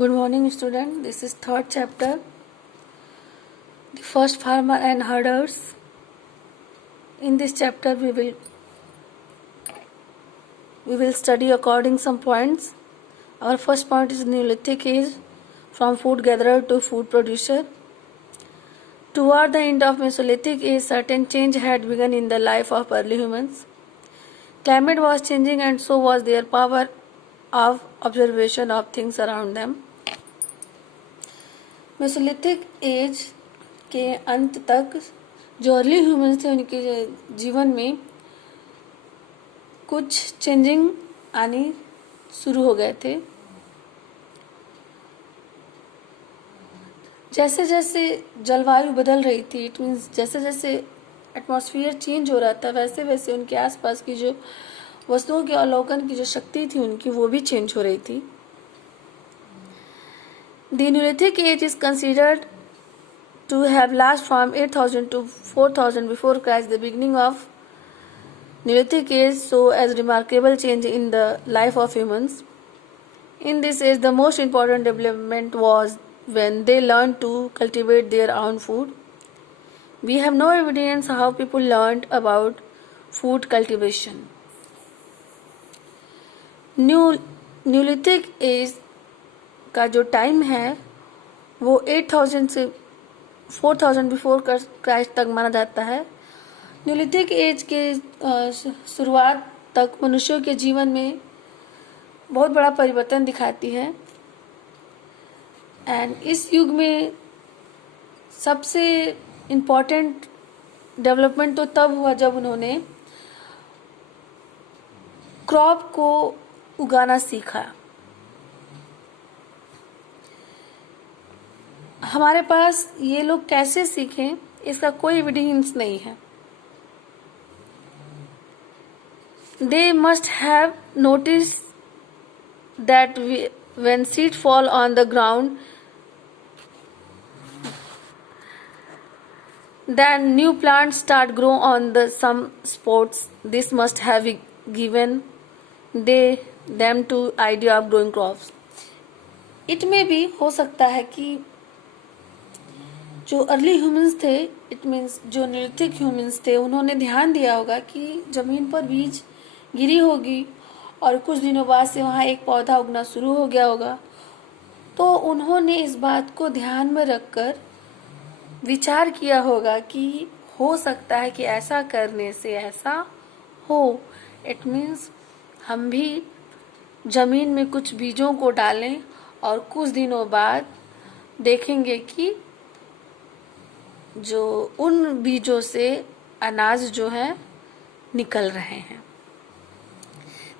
Good morning, student. This is third chapter, the first farmer and herders. In this chapter, we will study according some points. Our first point is Neolithic age, from food gatherer to food producer. Toward the end of Mesolithic age, certain change had begun in the life of early humans. Climate was changing, and so was their power of observation of things around them. Mesolithic as के अंत तक जो early humans थे उनके जीवन में कुछ changing आनी शुरू हो गए थे। जैसे जैसे जलवायु बदल रही थी, इट मीन्स जैसे जैसे एटमॉस्फेयर चेंज हो रहा था, वैसे वैसे उनके आसपास की जो वस्तुओं के अवलोकन की जो शक्ति थी उनकी, वो भी चेंज हो रही थी। The Neolithic age is considered to have lasted from 8000 to 4000 before Christ. The beginning of Neolithic age saw as remarkable change in the life of humans. In this age, the most important development was when they learned to cultivate their own food. We have no evidence how people learned about food cultivation. Neolithic age का जो time है वो 8000 से 4000 before Christ तक माना जाता है। Neolithic age के शुरुआत तक मनुष्यों के जीवन में बहुत बड़ा परिवर्तन दिखाती है। एंड इस युग में सबसे इम्पोर्टेंट डेवलपमेंट तो तब हुआ जब उन्होंने क्रॉप को उगाना सीखा। हमारे पास ये लोग कैसे सीखें इसका कोई एविडेंस नहीं है। They must have noticed that when seed fall on the ground, then new plants start grow on the some spots. This must have given them to idea of growing crops. It may be हो सकता है कि जो early humans थे, it means जो Neolithic humans थे, उन्होंने ध्यान दिया होगा कि जमीन पर बीज गिरी होगी और कुछ दिनों बाद से वहाँ एक पौधा उगना शुरू हो गया होगा। तो उन्होंने इस बात को ध्यान में रखकर विचार किया होगा कि हो सकता है कि ऐसा करने से ऐसा हो। इट मीन्स हम भी जमीन में कुछ बीजों को डालें और कुछ दिनों बाद देखेंगे कि जो उन बीजों से अनाज जो है निकल रहे हैं।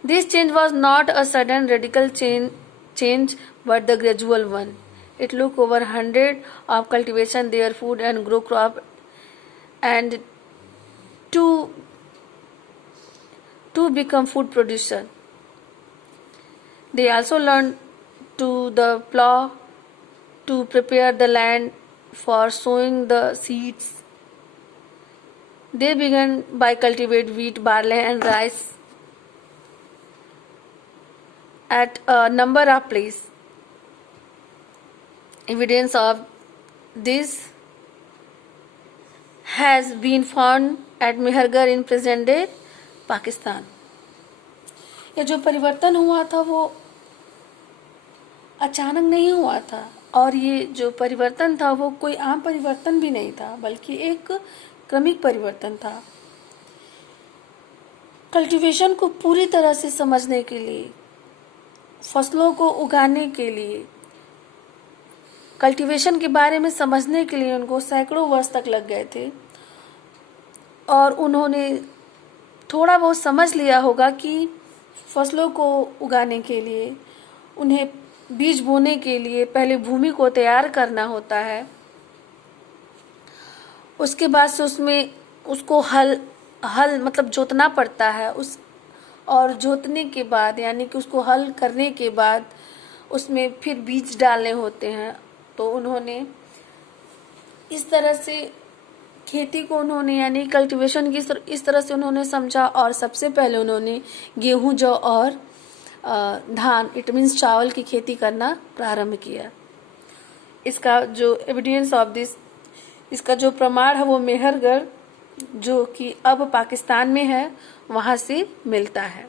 This change was not a sudden radical change but the gradual one. It took over 100 of cultivation their food and grow crop and to become food producer. They also learned to the plow, to prepare the land for sowing the seeds. They began by cultivate wheat, barley and rice at a number of places. Evidence of this has been found at Mehergarh in present day Pakistan. ये जो परिवर्तन हुआ था वो अचानक नहीं हुआ था और ये जो परिवर्तन था वो कोई आम परिवर्तन भी नहीं था बल्कि एक क्रमिक परिवर्तन था। कल्टीवेशन को पूरी तरह से समझने के लिए, फसलों को उगाने के लिए, कल्टीवेशन के बारे में समझने के लिए उनको सैकड़ों वर्ष तक लग गए थे और उन्होंने थोड़ा बहुत समझ लिया होगा कि फसलों को उगाने के लिए, उन्हें बीज बोने के लिए पहले भूमि को तैयार करना होता है, उसके बाद से उसमें उसको हल मतलब जोतना पड़ता है और जोतने के बाद यानी कि उसको हल करने के बाद उसमें फिर बीज डालने होते हैं। तो उन्होंने इस तरह से खेती को उन्होंने यानी कल्टीवेशन की इस तरह से उन्होंने समझा और सबसे पहले उन्होंने गेहूं, जौ और धान इट मीन्स चावल की खेती करना प्रारंभ किया। इसका जो एविडेंस ऑफ दिस, इसका जो प्रमाण है वो मेहरगढ़ जो कि अब पाकिस्तान में है वहाँ से मिलता है।